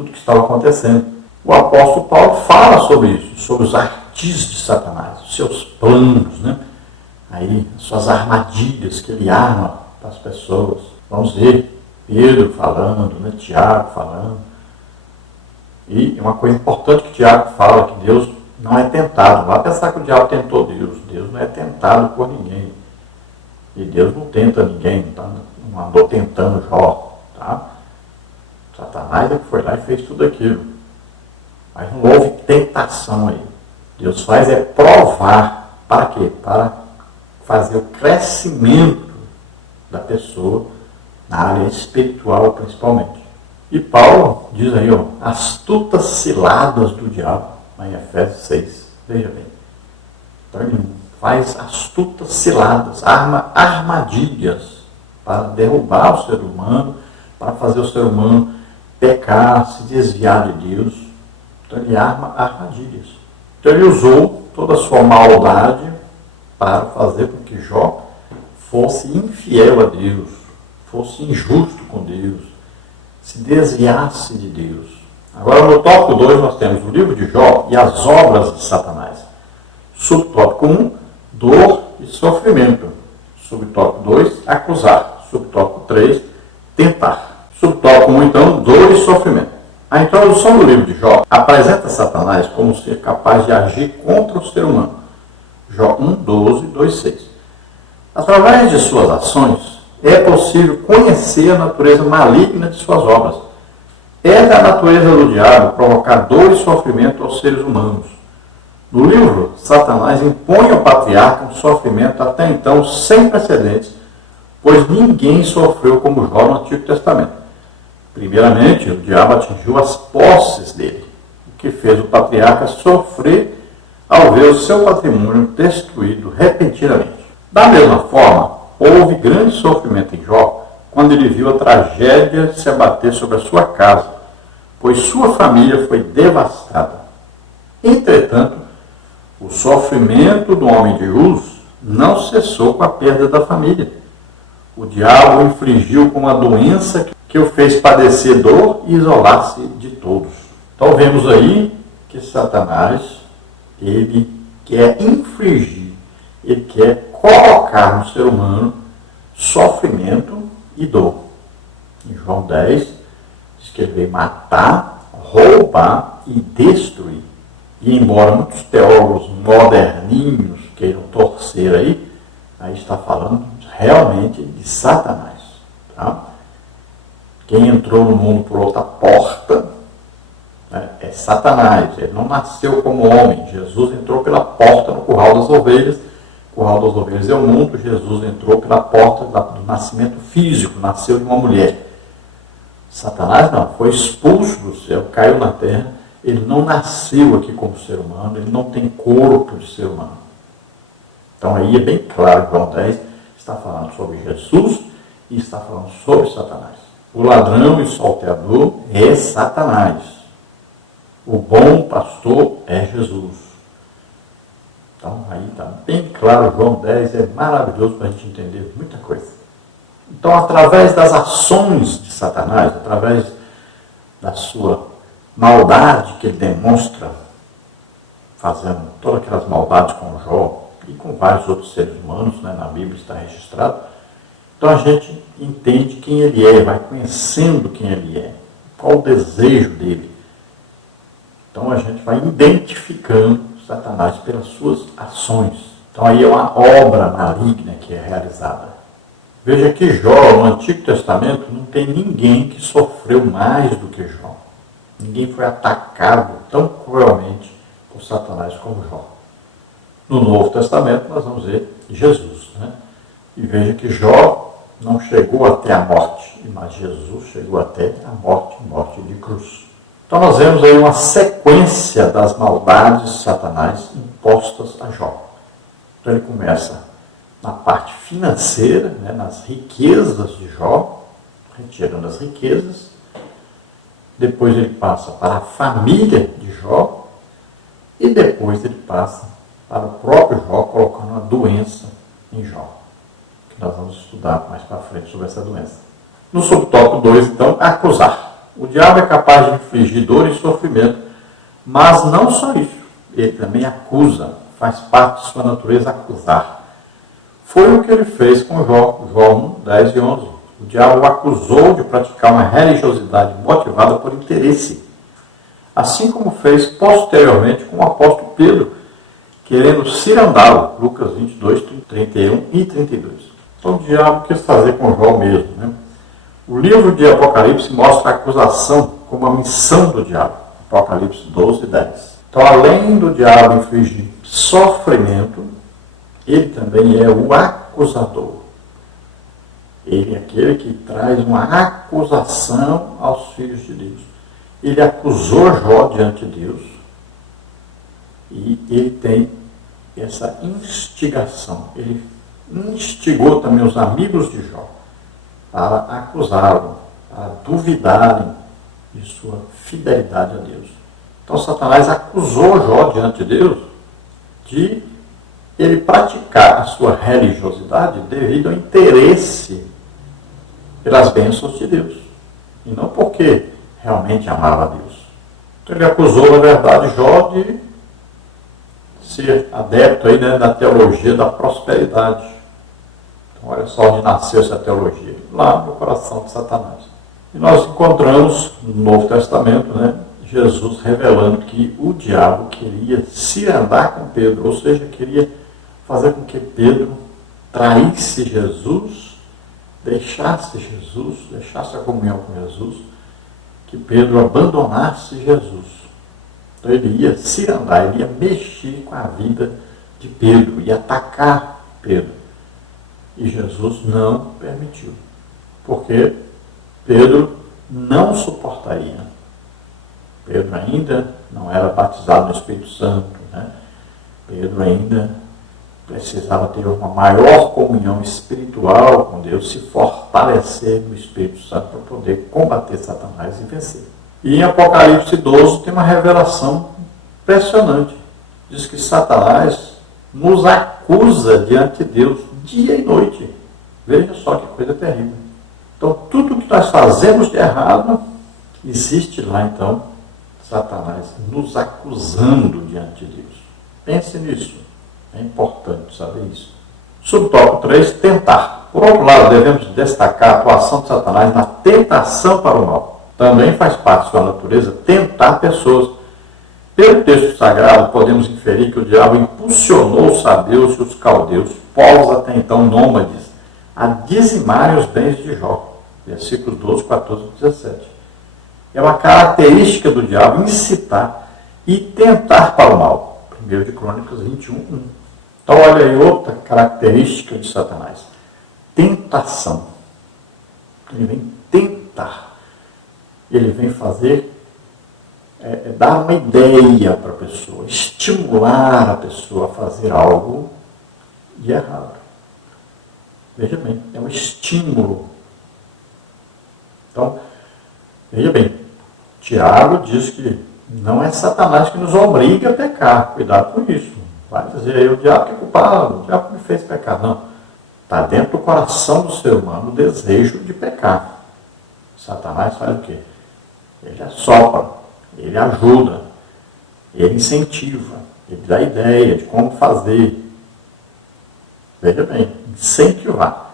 tudo que estava acontecendo. O apóstolo Paulo fala sobre isso, sobre os artis de Satanás, os seus planos, né? Aí, as suas armadilhas que ele arma para as pessoas. Vamos ver Pedro falando, né? Tiago falando. E uma coisa importante que Tiago fala, que Deus não é tentado. Não vai pensar que o diabo tentou Deus. Deus não é tentado por ninguém. E Deus não tenta ninguém, não andou tentando Jó. Tá? Satanás é que foi lá e fez tudo aquilo. Mas não houve tentação aí. Deus faz é provar. Para quê? Para fazer o crescimento da pessoa na área espiritual, principalmente. E Paulo diz aí, ó, astutas ciladas do diabo, lá em Efésios 6. Veja bem. Então ele faz astutas ciladas, armadilhas para derrubar o ser humano, para fazer o ser humano pecar, se desviar de Deus. Então ele arma armadilhas. Então ele usou toda a sua maldade para fazer com que Jó fosse infiel a Deus, fosse injusto com Deus, se desviasse de Deus. Agora no tópico 2 nós temos o livro de Jó e as obras de Satanás. Subtópico 1, dor e sofrimento. Subtópico 2, acusar. Subtópico 3, tentar. Subtópico 1, então, dor e sofrimento. A introdução do livro de Jó apresenta Satanás como ser capaz de agir contra o ser humano. Jó 1, 12, 2, 6. Através de suas ações, é possível conhecer a natureza maligna de suas obras. É da natureza do diabo provocar dor e sofrimento aos seres humanos. No livro, Satanás impõe ao patriarca um sofrimento até então sem precedentes, pois ninguém sofreu como Jó no Antigo Testamento. Primeiramente, o diabo atingiu as posses dele, o que fez o patriarca sofrer ao ver o seu patrimônio destruído repentinamente. Da mesma forma, houve grande sofrimento em Jó quando ele viu a tragédia se abater sobre a sua casa, pois sua família foi devastada. Entretanto, o sofrimento do homem de Uz não cessou com a perda da família. O diabo o infligiu com uma doença que o fez padecer dor e isolar-se de todos. Então vemos aí que Satanás, ele quer infligir, ele quer colocar no ser humano sofrimento e dor. Em João 10, diz que ele veio matar, roubar e destruir. E embora muitos teólogos moderninhos queiram torcer aí está falando realmente de Satanás. Tá? Quem entrou no mundo por outra porta, né, é Satanás. Ele não nasceu como homem. Jesus entrou pela porta no curral das ovelhas. O curral das ovelhas é o mundo. Jesus entrou pela porta do nascimento físico, nasceu de uma mulher. Satanás não, foi expulso do céu, caiu na terra. Ele não nasceu aqui como ser humano, ele não tem corpo de ser humano. Então aí é bem claro, João 10 está falando sobre Jesus e está falando sobre Satanás. O ladrão e salteador é Satanás. O bom pastor é Jesus. Então aí está bem claro, João 10 é maravilhoso para a gente entender muita coisa. Então através das ações de Satanás, através da sua maldade que ele demonstra, fazendo todas aquelas maldades com Jó e com vários outros seres humanos, né, na Bíblia está registrado. Então a gente entende quem ele é, vai conhecendo quem ele é, qual o desejo dele. Então a gente vai identificando Satanás pelas suas ações. Então aí é uma obra maligna que é realizada. Veja que Jó, no Antigo Testamento, não tem ninguém que sofreu mais do que Jó. Ninguém foi atacado tão cruelmente por Satanás como Jó. No Novo Testamento nós vamos ver Jesus. Né? E veja que Jó não chegou até a morte, mas Jesus chegou até a morte de cruz. Então nós vemos aí uma sequência das maldades de Satanás impostas a Jó. Então ele começa na parte financeira, né, nas riquezas de Jó, retirando as riquezas. Depois ele passa para a família de Jó. E depois ele passa para o próprio Jó, colocando uma doença em Jó. Que nós vamos estudar mais para frente sobre essa doença. No subtópico 2, então, acusar. O diabo é capaz de infligir dor e sofrimento, mas não só isso. Ele também acusa, faz parte de sua natureza acusar. Foi o que ele fez com João 10 e 11. O diabo o acusou de praticar uma religiosidade motivada por interesse, assim como fez posteriormente com o apóstolo Pedro, querendo cirandá-lo, Lucas 22, 31 e 32. Então o diabo quis fazer com João mesmo. Né? O livro de Apocalipse mostra a acusação como a missão do diabo, Apocalipse 12, 10. Então, além do diabo infligir sofrimento, ele também é o acusador. Ele é aquele que traz uma acusação aos filhos de Deus. Ele acusou Jó diante de Deus e ele tem essa instigação. Ele instigou também os amigos de Jó para acusá-lo, para duvidarem de sua fidelidade a Deus. Então Satanás acusou Jó diante de Deus de ele praticar a sua religiosidade devido ao interesse pelas bênçãos de Deus, e não porque realmente amava a Deus. Então ele acusou, na verdade, Jó de ser adepto aí, né, da teologia da prosperidade. Então olha só onde nasceu essa teologia, lá no coração de Satanás. E nós encontramos no Novo Testamento, né, Jesus revelando que o diabo queria se andar com Pedro, ou seja, queria fazer com que Pedro traísse Jesus, deixasse a comunhão com Jesus, que Pedro abandonasse Jesus. Então ele ia se andar, ele ia mexer com a vida de Pedro, ia atacar Pedro. E Jesus não permitiu, porque Pedro não suportaria. Pedro ainda não era batizado no Espírito Santo, né? Pedro ainda precisava ter uma maior comunhão espiritual com Deus, se fortalecer no Espírito Santo para poder combater Satanás e vencer. E em Apocalipse 12 tem uma revelação impressionante. Diz que Satanás nos acusa diante de Deus dia e noite. Veja só que coisa terrível. Então tudo que nós fazemos de errado, existe lá então Satanás nos acusando diante de Deus. Pense nisso. É importante saber isso. Subtópico 3, tentar. Por outro lado, devemos destacar a atuação de Satanás na tentação para o mal. Também faz parte de sua natureza tentar pessoas. Pelo texto sagrado, podemos inferir que o diabo impulsionou os sabeus e os caldeus, povos até então nômades, a dizimarem os bens de Jó. Versículos 12, 14 e 17. É uma característica do diabo incitar e tentar para o mal. 1 de Crônicas 21, 1. Então, olha aí outra característica de Satanás. Tentação. Ele vem tentar. Ele vem fazer, dar uma ideia para a pessoa, estimular a pessoa a fazer algo de errado. Veja bem, é um estímulo. Então, veja bem, Tiago diz que não é Satanás que nos obriga a pecar. Cuidado com isso. Vai dizer aí, o diabo que é culpado, o diabo que me fez pecar. Não. Está dentro do coração do ser humano o desejo de pecar. Satanás faz o quê? Ele assopra, ele ajuda, ele incentiva, ele dá ideia de como fazer. Veja bem, incentivar.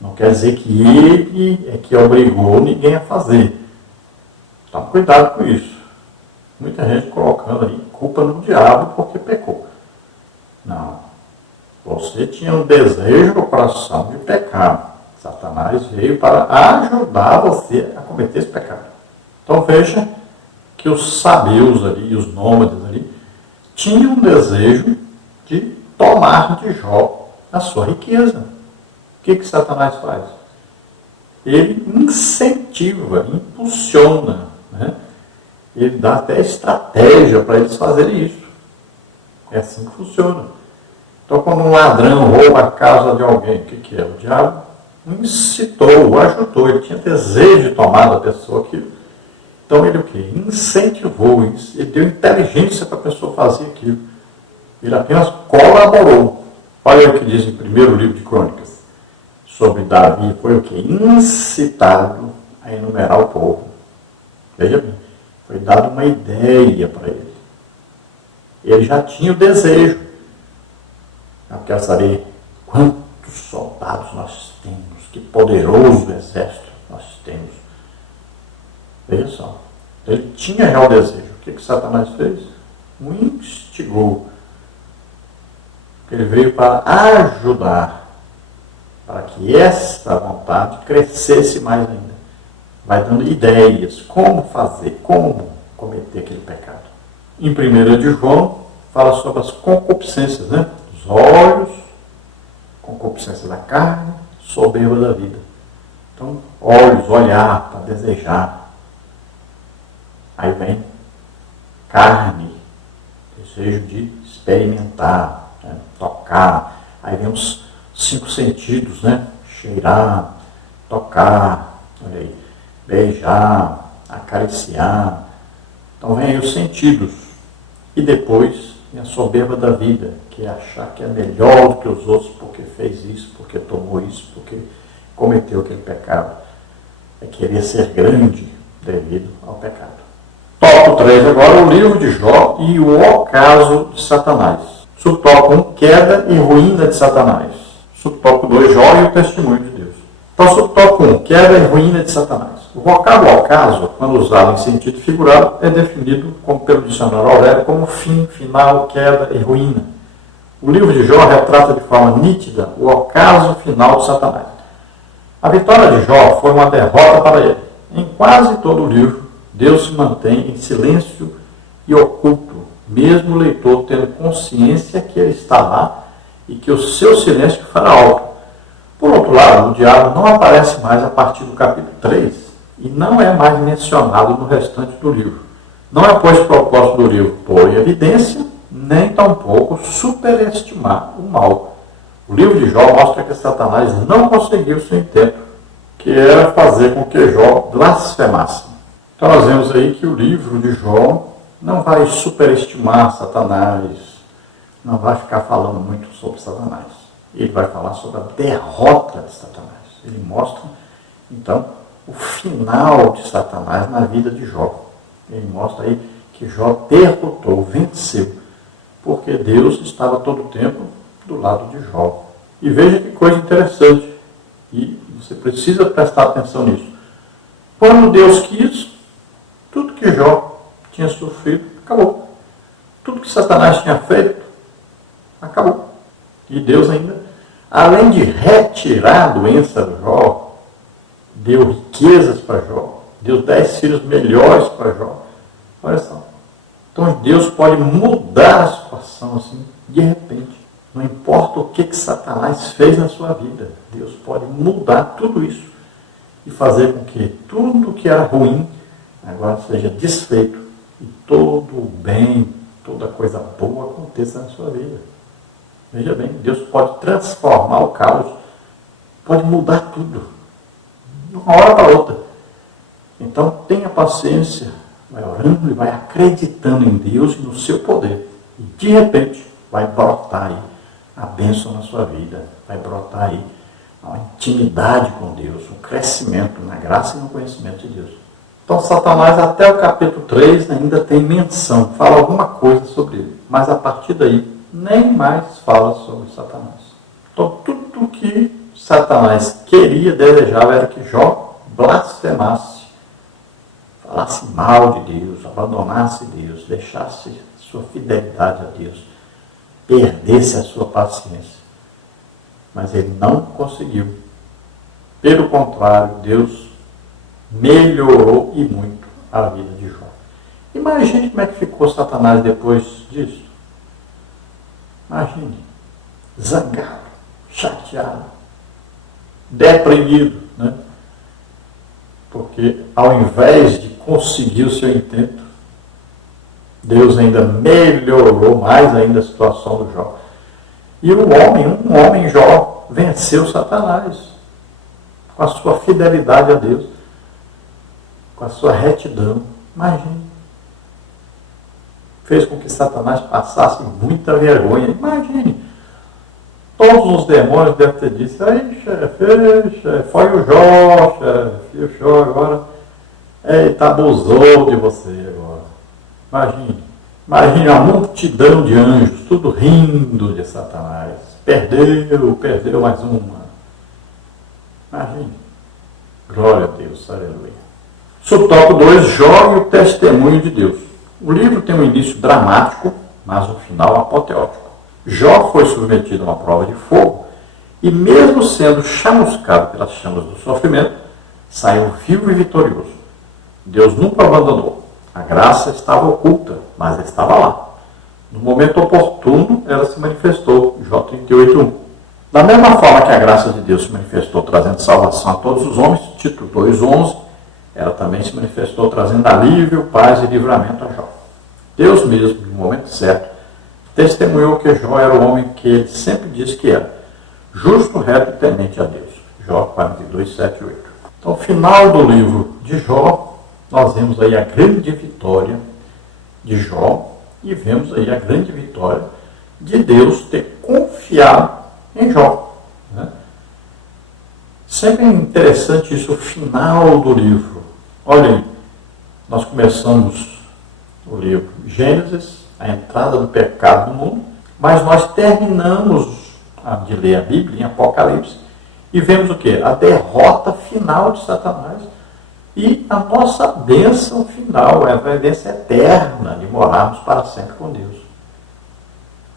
Não quer dizer que ele é que obrigou ninguém a fazer. Então, cuidado com isso. Muita gente colocando aí culpa no diabo porque pecou. Não. Você tinha um desejo no coração de pecar. Satanás veio para ajudar você a cometer esse pecado. Então veja que os sabeus ali, os nômades ali, tinham um desejo de tomar de Jó a sua riqueza. O que Satanás faz? Ele incentiva, impulsiona, né? Ele dá até estratégia para eles fazerem isso. É assim que funciona. Então, quando um ladrão rouba a casa de alguém, o que é? O diabo incitou, o ajudou, ele tinha desejo de tomar da pessoa aquilo. Então, ele o quê? Incentivou isso, ele deu inteligência para a pessoa fazer aquilo. Ele apenas colaborou. Olha o que diz em primeiro livro de Crônicas sobre Davi, foi o quê? Incitado a enumerar o povo. Veja bem, foi dada uma ideia para ele. Ele já tinha o desejo. Eu quero saber quantos soldados nós temos, que poderoso exército nós temos. Veja só, ele tinha já o desejo. O que Satanás fez? O instigou. Ele veio para ajudar, para que essa vontade crescesse mais ainda. Vai dando ideias, como fazer, como cometer aquele pecado. Em 1 de João, fala sobre as concupiscências, né? Os olhos, concupiscência da carne, soberba da vida. Então, olhos, olhar, para desejar. Aí vem carne, desejo de experimentar, né? Tocar. Aí vem os 5 sentidos, né? Cheirar, tocar, olha aí, beijar, acariciar. Então vem aí os sentidos. E depois vem a soberba da vida, que é achar que é melhor do que os outros porque fez isso, porque tomou isso, porque cometeu aquele pecado. É querer ser grande devido ao pecado. Tópico 3 agora, o livro de Jó e o ocaso de Satanás. Subtópico 1, queda e ruína de Satanás. Subtópico 2, Jó e o testemunho de Deus. Então, subtópico 1, queda e ruína de Satanás. O vocábulo ocaso, quando usado em sentido figurado, é definido como pelo dicionário Aurélio como fim, final, queda e ruína. O livro de Jó retrata de forma nítida o ocaso final de Satanás. A vitória de Jó foi uma derrota para ele. Em quase todo o livro, Deus se mantém em silêncio e oculto, mesmo o leitor tendo consciência que ele está lá e que o seu silêncio fará alto. Por outro lado, o diabo não aparece mais a partir do capítulo 3 e não é mais mencionado no restante do livro. Não é, pois, propósito do livro pôr em evidência, nem tampouco superestimar o mal. O livro de Jó mostra que Satanás não conseguiu seu intento, que era fazer com que Jó blasfemasse. Então nós vemos aí que o livro de Jó não vai superestimar Satanás, não vai ficar falando muito sobre Satanás. Ele vai falar sobre a derrota de Satanás. Ele mostra, então, o final de Satanás na vida de Jó. Ele mostra aí que Jó derrotou, venceu, porque Deus estava todo o tempo do lado de Jó. E veja que coisa interessante, e você precisa prestar atenção nisso. Quando Deus quis, tudo que Jó tinha sofrido, acabou. Tudo que Satanás tinha feito, acabou. E Deus ainda, além de retirar a doença de Jó, deu riquezas para Jó, deu 10 filhos melhores para Jó. Olha só. Então Deus pode mudar a situação assim, de repente. Não importa o que Satanás fez na sua vida, Deus pode mudar tudo isso e fazer com que tudo que era ruim agora seja desfeito e todo o bem, toda coisa boa aconteça na sua vida. Veja bem, Deus pode transformar o caos, pode mudar tudo, de uma hora para outra. Então tenha paciência, vai orando e vai acreditando em Deus e no seu poder. E de repente vai brotar aí a bênção na sua vida, vai brotar aí a intimidade com Deus, um crescimento na graça e no conhecimento de Deus. Então Satanás até o capítulo 3 ainda tem menção, fala alguma coisa sobre ele, mas a partir daí nem mais fala sobre Satanás. Então tudo que Satanás queria, desejava, era que Jó blasfemasse, falasse mal de Deus, abandonasse Deus, deixasse sua fidelidade a Deus, perdesse a sua paciência. Mas ele não conseguiu. Pelo contrário, Deus melhorou e muito a vida de Jó. Imagine como é que ficou Satanás depois disso. Imagine, zangado, chateado, deprimido, né? Porque ao invés de conseguir o seu intento, Deus ainda melhorou mais ainda a situação do Jó. E um homem Jó, venceu Satanás com a sua fidelidade a Deus, com a sua retidão. Imagine. Fez com que Satanás passasse muita vergonha. Imagine. Todos os demônios devem ter dito: aí, chefe, foi o Jó, chefe, o Jó agora. Ele abusou de você agora. Imagine a multidão de anjos, tudo rindo de Satanás. Perdeu mais uma. Imagine. Glória a Deus, aleluia. Subtópico 2, Jó e o testemunho de Deus. O livro tem um início dramático, mas um final apoteótico. Jó foi submetido a uma prova de fogo e, mesmo sendo chamuscado pelas chamas do sofrimento, saiu vivo e vitorioso. Deus nunca o abandonou. A graça estava oculta, mas estava lá. No momento oportuno, ela se manifestou. Jó 38:1. Da mesma forma que a graça de Deus se manifestou trazendo salvação a todos os homens, Tito 2:11, ela também se manifestou trazendo alívio, paz e livramento a Jó. Deus mesmo, no momento certo, testemunhou que Jó era o homem que ele sempre disse que era, justo, reto e temente a Deus. Jó 42:7-8. Então, no final do livro de Jó, nós vemos aí a grande vitória de Jó e vemos aí a grande vitória de Deus ter confiado em Jó. Né? Sempre é interessante isso, o final do livro. Olha aí, nós começamos o livro Gênesis, a entrada do pecado no mundo, mas nós terminamos de ler a Bíblia em Apocalipse e vemos o quê? A derrota final de Satanás e a nossa bênção final, a bênção eterna de morarmos para sempre com Deus.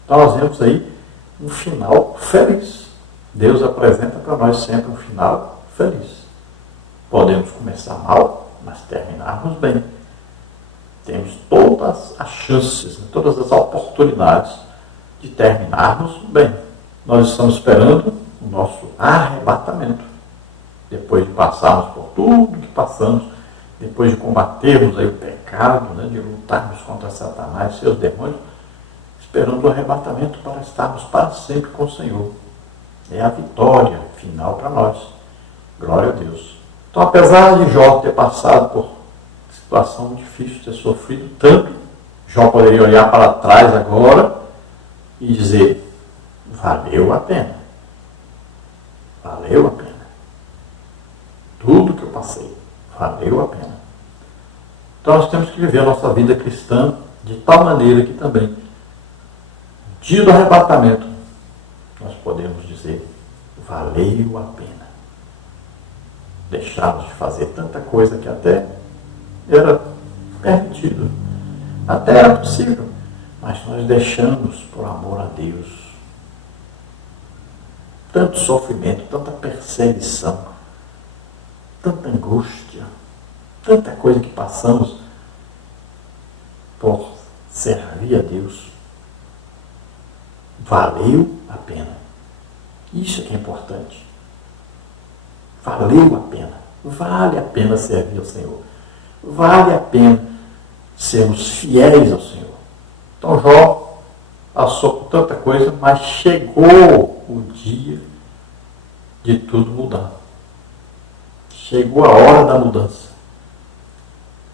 Então nós vemos aí um final feliz. Deus apresenta para nós sempre um final feliz. Podemos começar mal, mas terminarmos bem. Temos todas as chances, todas as oportunidades de terminarmos bem. Nós estamos esperando o nosso arrebatamento. Depois de passarmos por tudo que passamos, depois de combatermos aí o pecado, né, de lutarmos contra Satanás e seus demônios, esperando o arrebatamento para estarmos para sempre com o Senhor. É a vitória final para nós. Glória a Deus. Então, apesar de Jó ter passado por situação difícil, ter sofrido tanto, Jó poderia olhar para trás agora e dizer, valeu a pena. Valeu a pena. Tudo que eu passei, valeu a pena. Então nós temos que viver a nossa vida cristã de tal maneira que também, no dia do arrebatamento, nós podemos dizer, valeu a pena. Deixarmos de fazer tanta coisa que até era permitido, até era possível, mas nós deixamos por amor a Deus. Tanto sofrimento, tanta perseguição, tanta angústia, tanta coisa que passamos por servir a Deus. Valeu a pena. Isso é que é importante. Valeu a pena. Vale a pena servir ao Senhor. Vale a pena sermos fiéis ao Senhor. Então Jó passou por tanta coisa, mas chegou o dia de tudo mudar. Chegou a hora da mudança.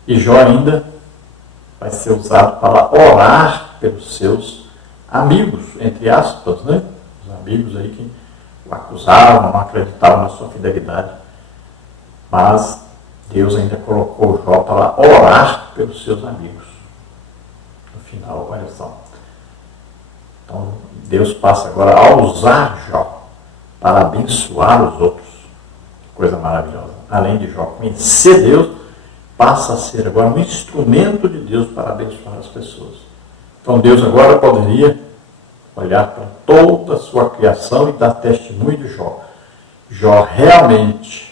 E Jó ainda vai ser usado para orar pelos seus amigos, entre aspas, né? Os amigos aí que o acusavam, não acreditavam na sua fidelidade. Mas Deus ainda colocou Jó para orar pelos seus amigos. No final, olha só. Então, Deus passa agora a usar Jó para abençoar os outros. Coisa maravilhosa. Além de Jó conhecer Deus, passa a ser agora um instrumento de Deus para abençoar as pessoas. Então Deus agora poderia olhar para toda a sua criação e dar testemunho de Jó. Jó realmente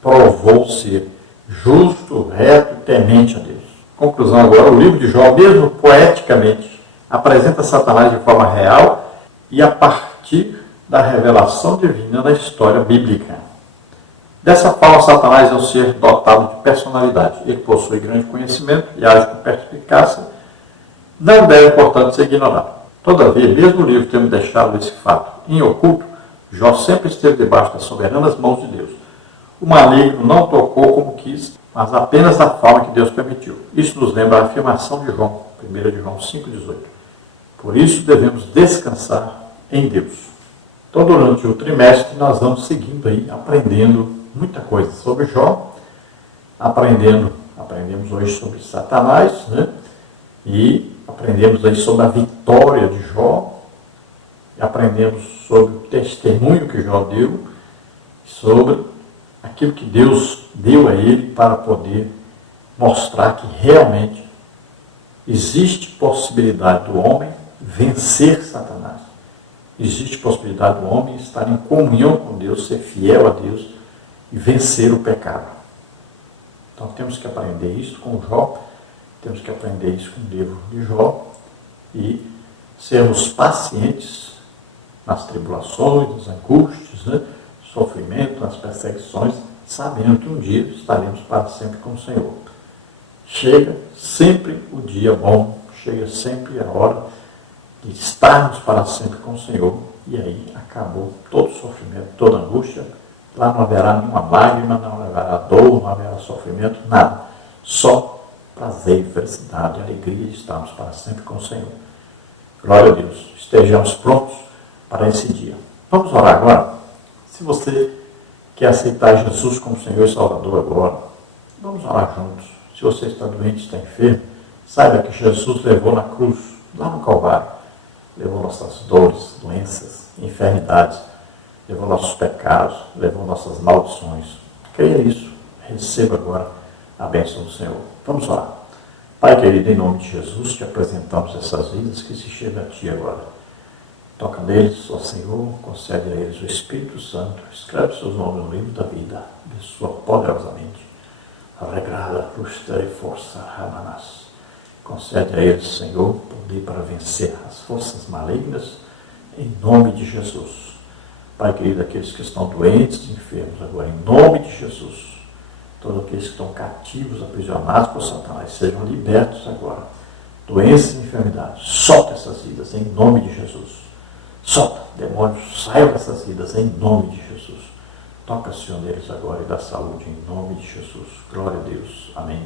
provou ser justo, reto e temente a Deus. Conclusão agora, o livro de Jó, mesmo poeticamente, apresenta Satanás de forma real e a partir da revelação divina na história bíblica. Dessa forma, Satanás é um ser dotado de personalidade. Ele possui grande conhecimento e age com perspicácia. Não deve, portanto, ser ignorado. Todavia, mesmo o livro tendo deixado esse fato em oculto, Jó sempre esteve debaixo das soberanas mãos de Deus. O maligno não tocou como quis, mas apenas da forma que Deus permitiu. Isso nos lembra a afirmação de João, 1 João 5,18. Por isso devemos descansar em Deus. Então, durante o trimestre, nós vamos seguindo aí, aprendendo muita coisa sobre Jó, aprendendo Aprendemos hoje sobre Satanás, né? E aprendemos aí sobre a vitória de Jó, e aprendemos sobre o testemunho que Jó deu, sobre aquilo que Deus deu a ele para poder mostrar que realmente existe possibilidade do homem vencer Satanás. Existe possibilidade do homem estar em comunhão com Deus, ser fiel a Deus e vencer o pecado. Então temos que aprender isso com Jó, temos que aprender isso com o livro de Jó e sermos pacientes nas tribulações, nas angústias, né? Sofrimento, nas perseguições, sabendo que um dia estaremos para sempre com o Senhor. Chega sempre o dia bom, chega sempre a hora de estarmos para sempre com o Senhor, e aí acabou todo sofrimento, toda angústia. Lá não haverá nenhuma lágrima, não haverá dor, não haverá sofrimento, nada. Só prazer e felicidade, alegria de estarmos para sempre com o Senhor. Glória a Deus. Estejamos prontos para esse dia. Vamos orar agora? Se você quer aceitar Jesus como Senhor e Salvador agora, vamos orar juntos. Se você está doente, está enfermo, saiba que Jesus levou na cruz, lá no Calvário, levou nossas dores, doenças, enfermidades, levou nossos pecados, levou nossas maldições. Creia nisso, receba agora a bênção do Senhor. Vamos orar. Pai querido, em nome de Jesus, te apresentamos essas vidas que se chegam a Ti agora. Toca neles, ó Senhor, concede a eles o Espírito Santo, escreve seus nomes no livro da vida, abençoa poderosamente, regrada, lustre e força, Ramanás. Concede a eles, Senhor, poder para vencer as forças malignas, em nome de Jesus. Pai querido, aqueles que estão doentes, enfermos agora, em nome de Jesus. Todos aqueles que estão cativos, aprisionados por Satanás, sejam libertos agora. Doenças e enfermidades, solta essas vidas, em nome de Jesus. Solta, demônios, saiam dessas vidas, em nome de Jesus. Toca, Senhor, neles agora e dá saúde, em nome de Jesus. Glória a Deus. Amém.